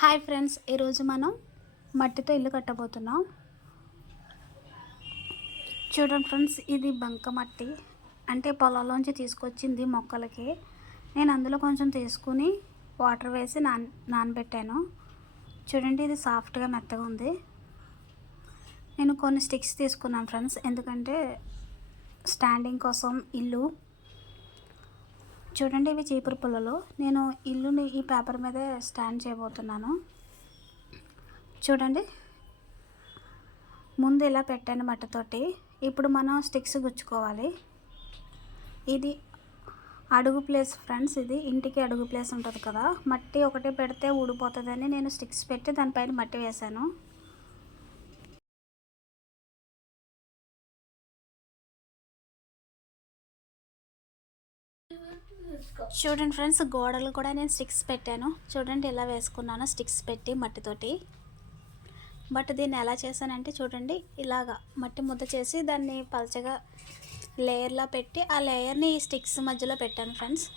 Hi friends, ఈరోజు మనం మట్టితో ఇల్లు కట్టబోతున్నాం. చూడండి ఫ్రెండ్స్, ఇది బంక మట్టి అంటే పొలంలోంచి తీసుకొచ్చింది మొక్కలకి. నేను అందులో కొంచెం తీసుకుని వాటర్ వేసి నానబెట్టాను. చూడండి, ఇది సాఫ్ట్గా మెత్తగా ఉంది. నేను కొన్ని స్టిక్స్ తీసుకున్నాను ఫ్రెండ్స్, ఎందుకంటే స్టాండింగ్ కోసం ఇల్లు. చూడండి, ఇవి చీపురు పుల్లలు. నేను ఇల్లుని ఈ పేపర్ మీదే స్టాండ్ చేయబోతున్నాను. చూడండి, ముందు ఇలా పెట్టాను మట్టితోటి. ఇప్పుడు మనం స్టిక్స్ గుచ్చుకోవాలి. ఇది అడుగు ప్లేస్ ఫ్రెండ్స్, ఇది ఇంటికి అడుగు ప్లేస్ ఉంటుంది కదా, మట్టి ఒకటి పెడితే ఊడిపోతుందని నేను స్టిక్స్ పెట్టి దానిపైన మట్టి వేశాను. చూడండి ఫ్రెండ్స్, గోడలు కూడా నేను స్టిక్స్ పెట్టాను. చూడండి, ఇలా వేసుకున్నాను స్టిక్స్ పెట్టి మట్టితోటి. బట్ దీన్ని ఎలా చేశానంటే చూడండి, ఇలాగా మట్టి ముద్ద చేసి దాన్ని పలచగా లేయర్లా పెట్టి ఆ లేయర్ని ఈ స్టిక్స్ మధ్యలో పెట్టాను ఫ్రెండ్స్.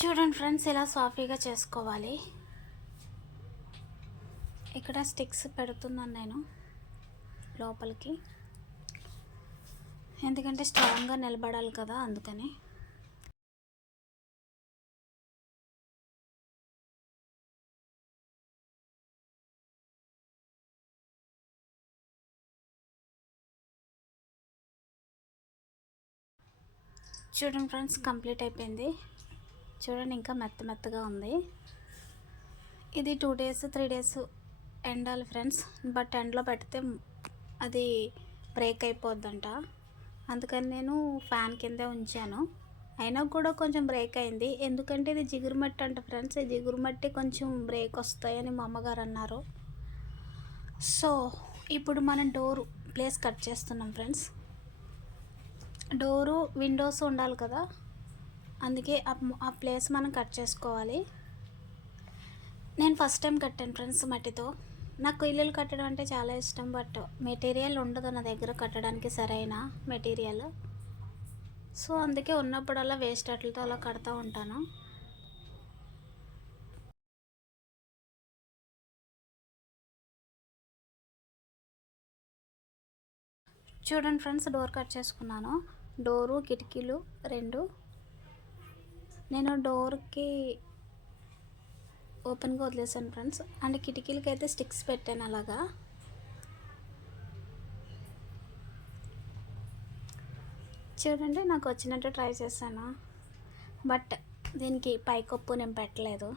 చూడండి ఫ్రెండ్స్, ఇలా సాఫీగా చేసుకోవాలి. ఇక్కడ స్టిక్స్ పెడుతున్నాను నేను లోపలికి, ఎందుకంటే స్ట్రాంగ్గా నిలబడాలి కదా, అందుకని. చూడండి ఫ్రెండ్స్, కంప్లీట్ అయిపోయింది. చూడండి, ఇంకా మెత్తగా ఉంది. ఇది 2 days 3 days ఎండాలి ఫ్రెండ్స్. బట్ ఎండలో పెడితే అది బ్రేక్ అయిపోద్దంట, అందుకని నేను ఫ్యాన్ కిందే ఉంచాను. అయినా కూడా కొంచెం బ్రేక్ అయింది, ఎందుకంటే ఇది జిగురు మట్టి అంట ఫ్రెండ్స్. ఈ జిగురు మట్టి కొంచెం బ్రేక్ వస్తాయని మా అమ్మగారు అన్నారు. సో ఇప్పుడు మనం డోరు ప్లేస్ కట్ చేస్తున్నాం ఫ్రెండ్స్. డోరు విండోస్ ఉండాలి కదా, అందుకే ఆ ప్లేస్ మనం కట్ చేసుకోవాలి. నేను ఫస్ట్ టైం కట్టాను ఫ్రెండ్స్ మట్టితో. నాకు ఇల్లులు కట్టడం అంటే చాలా ఇష్టం, బట్ మెటీరియల్ ఉండదు నా దగ్గర కట్టడానికి, సరైన మెటీరియల్. సో అందుకే ఉన్నప్పుడల్లా వేస్ట్ వాటితో అలా కడతా ఉంటాను. చూడండి ఫ్రెండ్స్, డోర్ కట్ చేసుకున్నాను. డోరు కిటికీలు 2. నేను డోర్కి ఓపెన్గా వదిలేసాను ఫ్రెండ్స్, అండ్ కిటికీలకి అయితే స్టిక్స్ పెట్టాను అలాగా. చూడండి, నాకు వచ్చినట్టు ట్రై చేశాను, బట్ దీనికి పైకప్పు నేను పెట్టలేదు.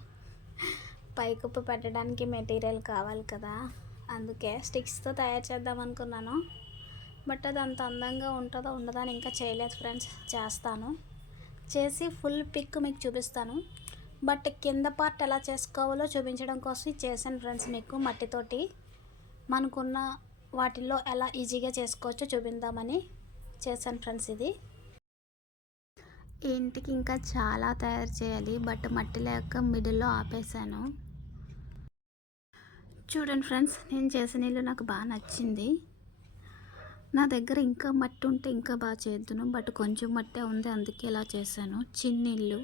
పైకప్పు పెట్టడానికి మెటీరియల్ కావాలి కదా, అందుకే స్టిక్స్తో తయారు చేద్దాం అనుకున్నాను. బట్ అది అంత అందంగా ఉంటుందో ఉండదో అని ఇంకా చేయలేదు ఫ్రెండ్స్. చేస్తాను, చేసి ఫుల్ పిక్ మీకు చూపిస్తాను. బట్ కింద పార్ట్ ఎలా చేసుకోవాలో చూపించడం కోసం చేశాను ఫ్రెండ్స్ మీకు మట్టితోటి. మనకున్న వాటిల్లో ఎలా ఈజీగా చేసుకోవచ్చో చూపిద్దామని చేశాను ఫ్రెండ్స్. ఇది ఈ ఇంటికి ఇంకా చాలా తయారు చేయాలి, బట్ మట్టి లేక మిడిల్లో ఆపేసాను. చూడండి ఫ్రెండ్స్, నేను చేసిన ఇల్లు నాకు బాగా నచ్చింది. నా దగ్గర ఇంకా మట్టి ఉంటే ఇంకా బాగా చేద్దును, బట్ కొంచెం మట్టే ఉంది, అందుకే ఇలా చేశాను. చిన్న ఇల్లు,